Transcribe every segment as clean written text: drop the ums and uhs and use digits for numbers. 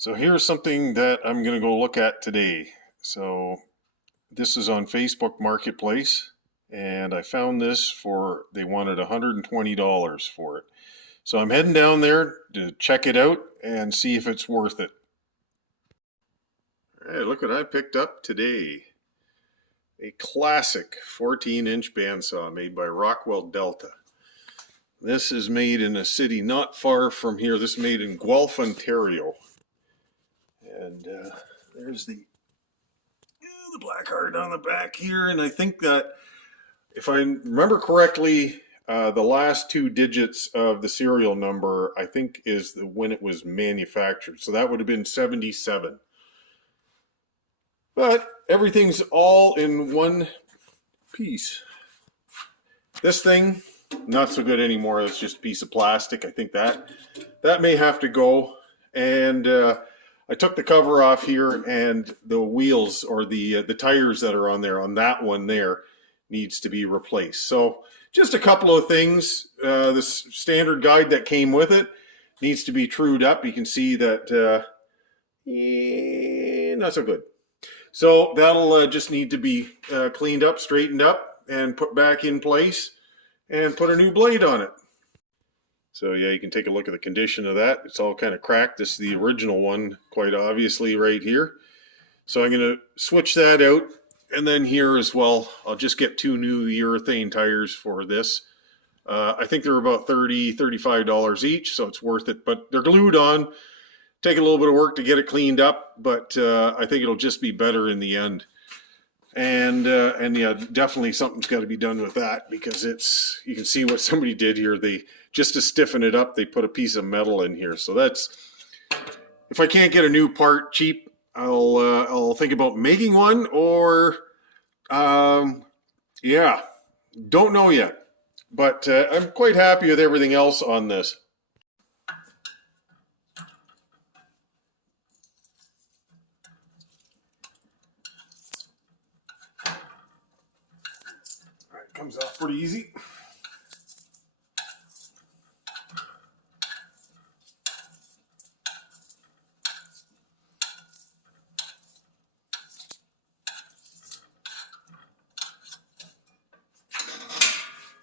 So here's something that I'm going to go look at today. So this is on Facebook Marketplace, and I found this for, they wanted $120 for it. So I'm heading down there to check it out and see if it's worth it. All right, look what I picked up today. A classic 14-inch bandsaw made by Rockwell Delta. This is made in a city not far from here. This is made in Guelph, Ontario. And there's the black heart on the back here. And I think that if I remember correctly, the last two digits of the serial number, I think, is when it was manufactured. So that would have been 77. But everything's all in one piece. This thing, not so good anymore. It's just a piece of plastic. I think that may have to go. And I took the cover off here, and the wheels, or the tires that are on there, on that one there, needs to be replaced. So just a couple of things. This standard guide that came with it needs to be trued up. You can see that not so good. So that'll just need to be cleaned up, straightened up, and put back in place, and put a new blade on it. So yeah, you can take a look at the condition of that. It's all kind of cracked. This is the original one, quite obviously, right here. So I'm going to switch that out. And then here as well, I'll just get two new urethane tires for this. I think they're about $30, $35 each, so it's worth it. But they're glued on. Take a little bit of work to get it cleaned up, but I think it'll just be better in the end. And yeah, definitely something's got to be done with that, because it's, you can see what somebody did here. They, just to stiffen it up, they put a piece of metal in here. So that's, if I can't get a new part cheap, I'll think about making one, or yeah, don't know yet. But I'm quite happy with everything else on this. All right, comes off pretty easy.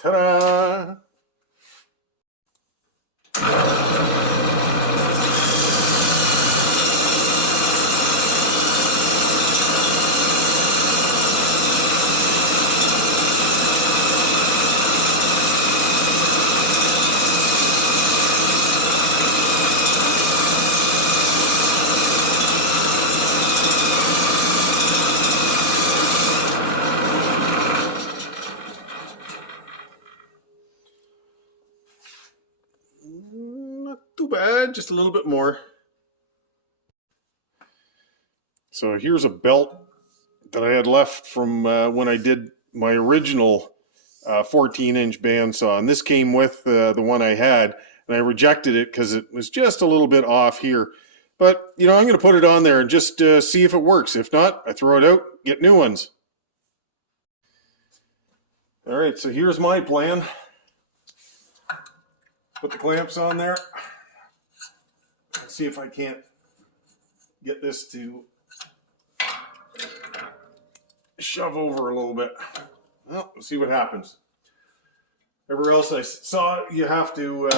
Ta-da! Not too bad, just a little bit more. So here's a belt that I had left from when I did my original 14-inch bandsaw, and this came with the one I had, and I rejected it because it was just a little bit off here. But you know, I'm going to put it on there and just see if it works. If not, I throw it out, get new ones. All right, so here's my plan. Put the clamps on there. Let's see if I can't get this to shove over a little bit. Well, we'll see what happens. Everywhere else I saw, you have to,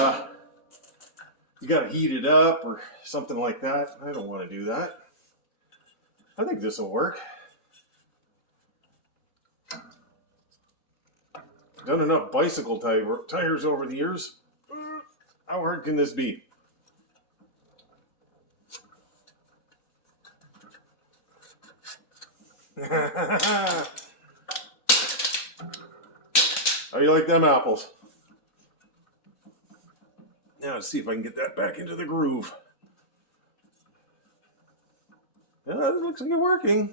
you got to heat it up or something like that. I don't want to do that. I think this will work. Done enough bicycle tires over the years. How hard can this be? How you like them apples? Now let's see if I can get that back into the groove. Yeah, it looks like it's working.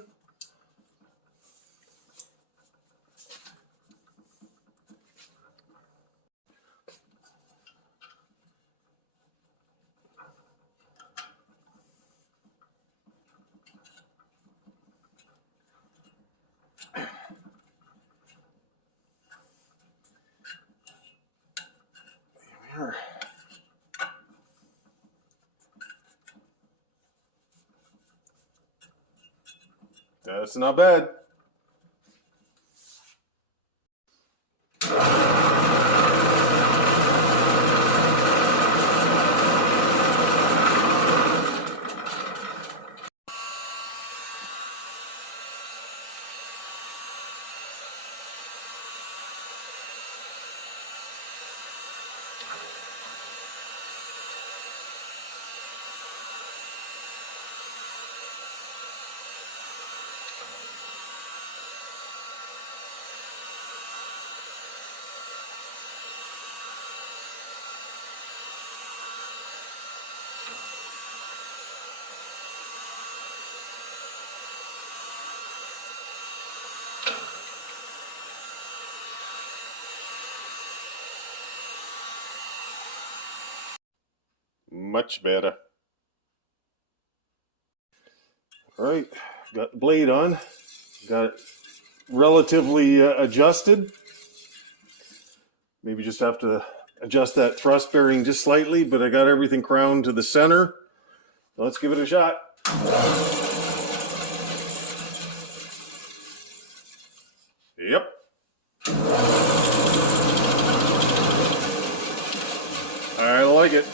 There. That's not bad. Much better. All right, got the blade on. Got it relatively adjusted. Maybe just have to adjust that thrust bearing just slightly, but I got everything crowned to the center. Let's give it a shot. Yep. I like it.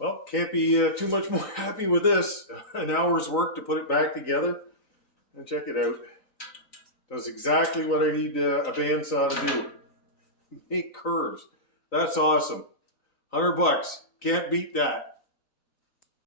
Well, can't be too much more happy with this. An hour's work to put it back together. And check it out. Does exactly what I need a bandsaw to do. Make curves. That's awesome. $100. Can't beat that.